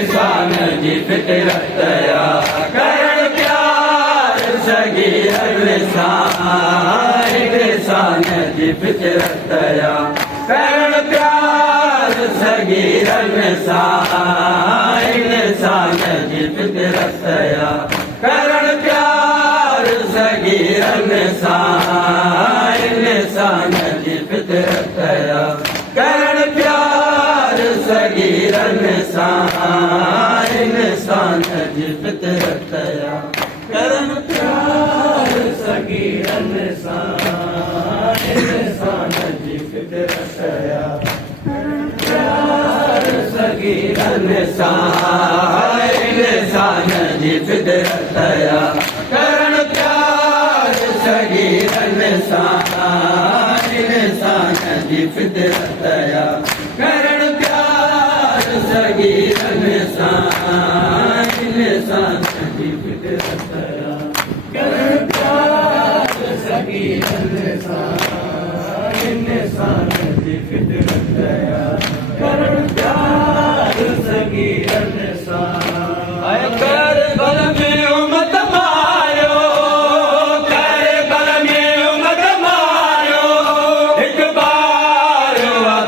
इंसान जी फितरत या करण प्यार सगीर इंसान जी फितरत या करण प्यार सगीर इंसान जी फितरत या करण प्यार सगीर इंसान जी फितरत या करण प्यार सगीर इंसान जी फितरत या करण प्यार सगीर इंसान जी फितरत या करण प्यार सगीर इंसान जी फितरत या करण प्यार सगीर इंसान जी फितरत या करण प्यार सगीर इंसान जी फितरत या करण प्यार सगीर इंसान जी फितरत या करण प्यार सगीर इंसान करबल में उम्मत मारियो करबल में उम्मत मारियो एक बार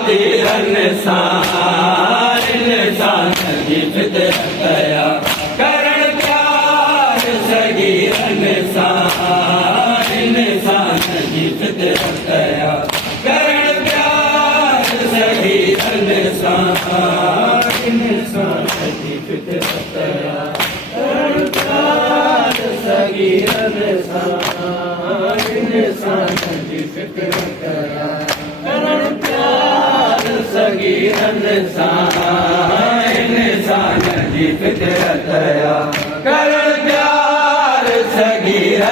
तीर इंसान जी फितरत या करण प्यार सगीर इंसान जी फितरत या करण प्यार सगीर इंसान जी फितरत या करण प्यार सगीर इंसान जी फितरत या करण प्यार सगीर इंसान जी फितरत या करण प्यार सगीर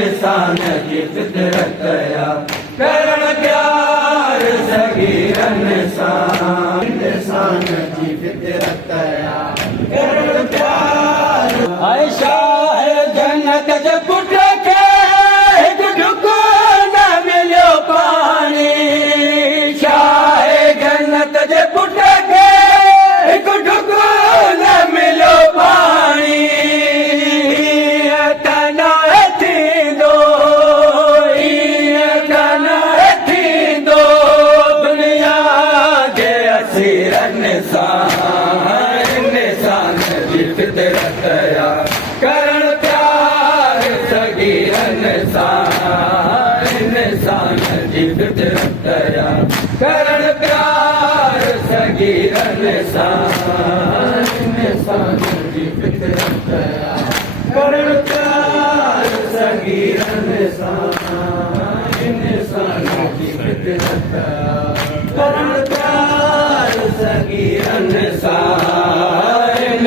इंसान जी फितरत या करण प्यार सगीर इंसान जी फितरत या करण प्यार आयशा है जन्नत जे पुट के एक ढुको न मिलियो पानी शाह जन्नत जे पुट के एक ढुको न मिलियो पानी तना थींदो दुनिया जे असीर इंसान जी फितरत या करण प्यार सगीर इंसान जी फितरत या करण प्यार सगीर इंसान जी फितरत या करण प्यार सगीर इंसान जी फितरत या करण प्यार सगीर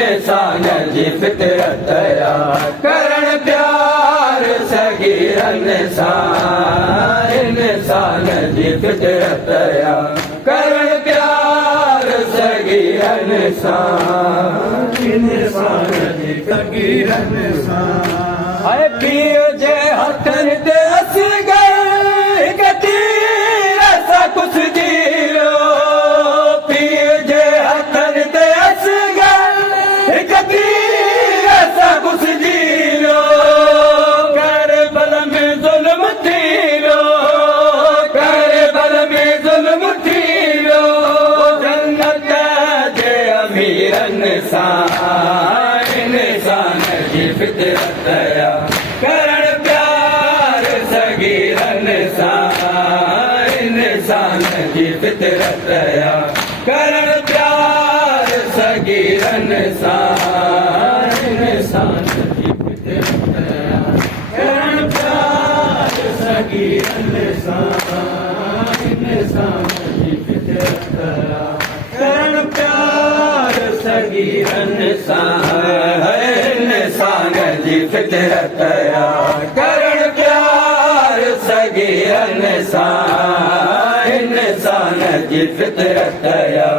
इंसान जी फितरत या करण प्यार सगीर इंसान जी फितरत या करण प्यार सगीर इंसान जी सगीर इंसान आए पियो जे हथन ते असगर एक तीर सा कुछ जीरो पियो जे हथन ते असगर एक तीर सा कुछ जीरो करबल में जुल्म थीरो करबल में जुल्म थीरो जन्नत जे अमीर इंसान जी फितरत या करण प्यार सगीर इंसान जी फितरत या करण प्यार सगीर इंसान जी फितरत या करण प्यार सगीर इंसान जी फितरत या करण प्यार सगीर इंसान जी फितरत या करण प्यार सगीर इंसान जी फितरत या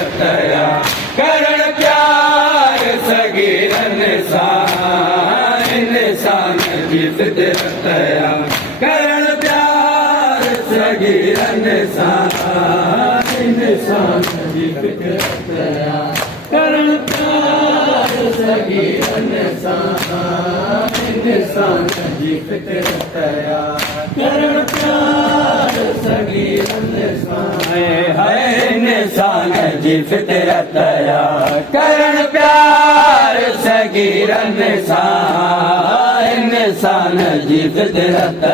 फितरत करण प्यार सगीरन सां इंसान जी फितरत करण प्यार सगीरन सां इंसान जी फितरत करण प्यार सगीरन सां इंसान जी फितरत करण प्यार सगीरन सां है इंसान जी फितरत करण प्यार सगीरन सां इंसान जी फितरत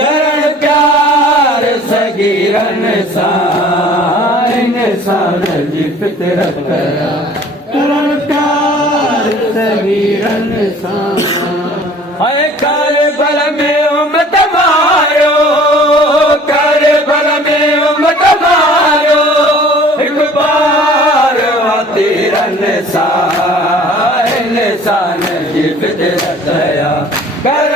करण प्यार सगीरन सां इंसान जी फितरत करण प्यार सगीरन सां है करबल में उम्मत मारो करबल में उम्मत मारो एक बार तीरन सां इंसान जी फितरत